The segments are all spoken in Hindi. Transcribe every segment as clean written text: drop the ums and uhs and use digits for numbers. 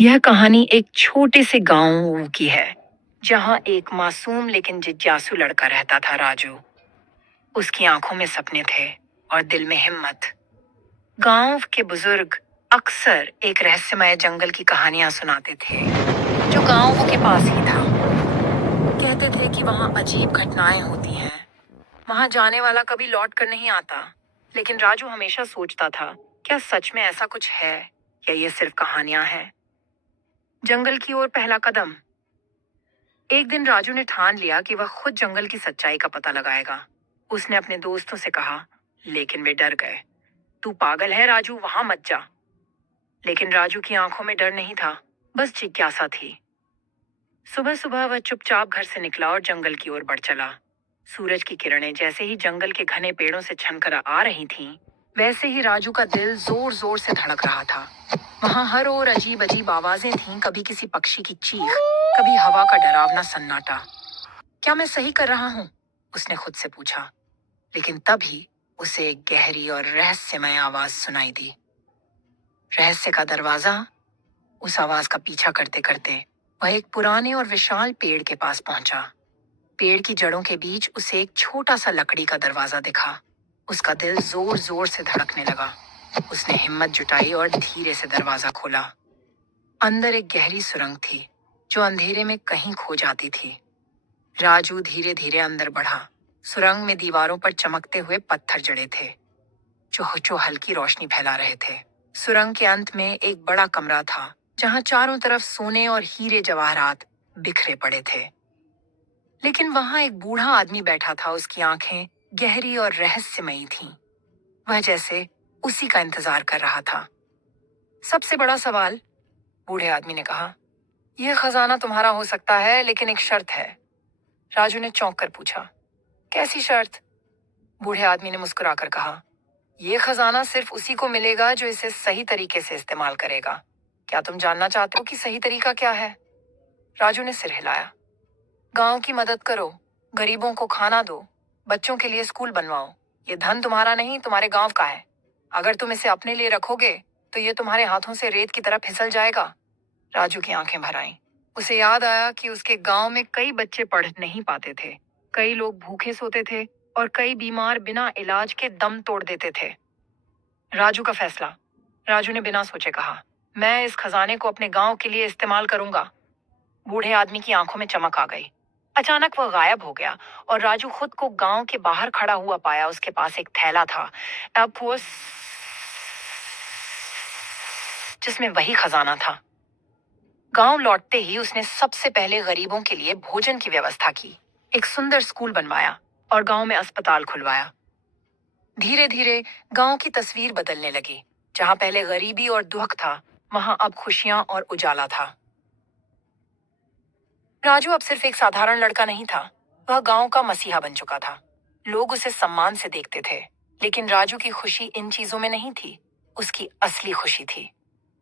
यह कहानी एक छोटे से गांव की है जहां एक मासूम लेकिन जिज्ञासु लड़का रहता था, राजू। उसकी आंखों में सपने थे और दिल में हिम्मत। गांव के बुजुर्ग अक्सर एक रहस्यमय जंगल की कहानियां सुनाते थे जो गांव के पास ही था। कहते थे कि वहां अजीब घटनाएं होती हैं, वहां जाने वाला कभी लौट कर नहीं आता। लेकिन राजू हमेशा सोचता था, क्या सच में ऐसा कुछ है या ये सिर्फ कहानियां हैं। जंगल की ओर पहला कदम। एक दिन राजू ने ठान लिया कि वह खुद जंगल की सच्चाई का पता लगाएगा। उसने अपने दोस्तों से कहा, लेकिन वे डर गए। तू पागल है राजू, वहां मत जा। लेकिन राजू की आंखों में डर नहीं था, बस जिज्ञासा थी। सुबह सुबह वह चुपचाप घर से निकला और जंगल की ओर बढ़ चला। सूरज की किरणें जैसे ही जंगल के घने पेड़ों से छनकर आ रही थीं, वैसे ही राजू का दिल जोर जोर से धड़क रहा था। वहां हर ओर अजीब अजीब आवाजें थीं, कभी किसी पक्षी की चीख, कभी हवा का डरावना सन्नाटा। क्या मैं सही कर रहा हूं? उसने खुद से पूछा। लेकिन तभी उसे एक गहरी और रहस्यमय आवाज सुनाई दी। रहस्य का दरवाजा। उस आवाज का पीछा करते करते वह एक पुराने और विशाल पेड़ के पास पहुंचा। पेड़ की जड़ों के बीच उसे एक छोटा सा लकड़ी का दरवाजा दिखा। उसका दिल जोर जोर से धड़कने लगा। उसने हिम्मत जुटाई और धीरे से दरवाजा खोला। अंदर एक गहरी सुरंग थी जो अंधेरे में कहीं खो जाती थी। राजू धीरे धीरे अंदर बढ़ा। सुरंग में दीवारों पर चमकते हुए पत्थर जड़े थे जो हल्की रोशनी फैला रहे थे। सुरंग के अंत में एक बड़ा कमरा था जहां चारों तरफ सोने और हीरे जवाहरात बिखरे पड़े थे। लेकिन वहां एक बूढ़ा आदमी बैठा था। उसकी आंखें गहरी और रहस्यमयी थीं। वह जैसे उसी का इंतजार कर रहा था। सबसे बड़ा सवाल, बूढ़े आदमी ने कहा, यह खजाना तुम्हारा हो सकता है, लेकिन एक शर्त है। राजू ने चौंक कर पूछा, कैसी शर्त? बूढ़े आदमी ने मुस्कुराकर कहा, यह खजाना सिर्फ उसी को मिलेगा जो इसे सही तरीके से इस्तेमाल करेगा। क्या तुम जानना चाहते हो कि सही तरीका क्या है? राजू ने सिर हिलाया। गांव की मदद करो, गरीबों को खाना दो, बच्चों के लिए स्कूल बनवाओ। ये धन तुम्हारा नहीं, तुम्हारे गांव का है। अगर तुम इसे अपने लिए रखोगे तो ये तुम्हारे हाथों से रेत की तरह फिसल जाएगा। राजू की आंखें भर आईं। उसे याद आया कि उसके गांव में कई बच्चे पढ़ नहीं पाते थे, कई लोग भूखे सोते थे और कई बीमार बिना इलाज के दम तोड़ देते थे। राजू का फैसला। राजू ने बिना सोचे कहा, मैं इस खजाने को अपने गांव के लिए इस्तेमाल करूंगा। बूढ़े आदमी की आंखों में चमक आ गई। अचानक वह गायब हो गया और राजू खुद को गांव के बाहर खड़ा हुआ पाया। उसके पास एक थैला था, अब वो जिसमें वही खजाना था। गांव लौटते ही उसने सबसे पहले गरीबों के लिए भोजन की व्यवस्था की, एक सुंदर स्कूल बनवाया और गांव में अस्पताल खुलवाया। धीरे धीरे गांव की तस्वीर बदलने लगी। जहां पहले गरीबी और दुख था, वहां अब खुशियां और उजाला था। राजू अब सिर्फ एक साधारण लड़का नहीं था, वह गांव का मसीहा बन चुका था। लोग उसे सम्मान से देखते थे। लेकिन राजू की खुशी इन चीजों में नहीं थी। उसकी असली खुशी थी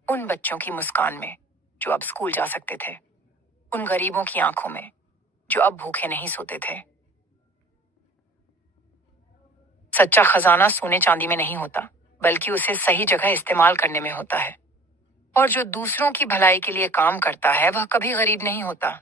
उन बच्चों की मुस्कान में जो अब स्कूल जा सकते थे, उन गरीबों की आंखों में जो अब भूखे नहीं सोते थे। सच्चा खजाना सोने चांदी में नहीं होता, बल्कि उसे सही जगह इस्तेमाल करने में होता है। और जो दूसरों की भलाई के लिए काम करता है, वह कभी गरीब नहीं होता।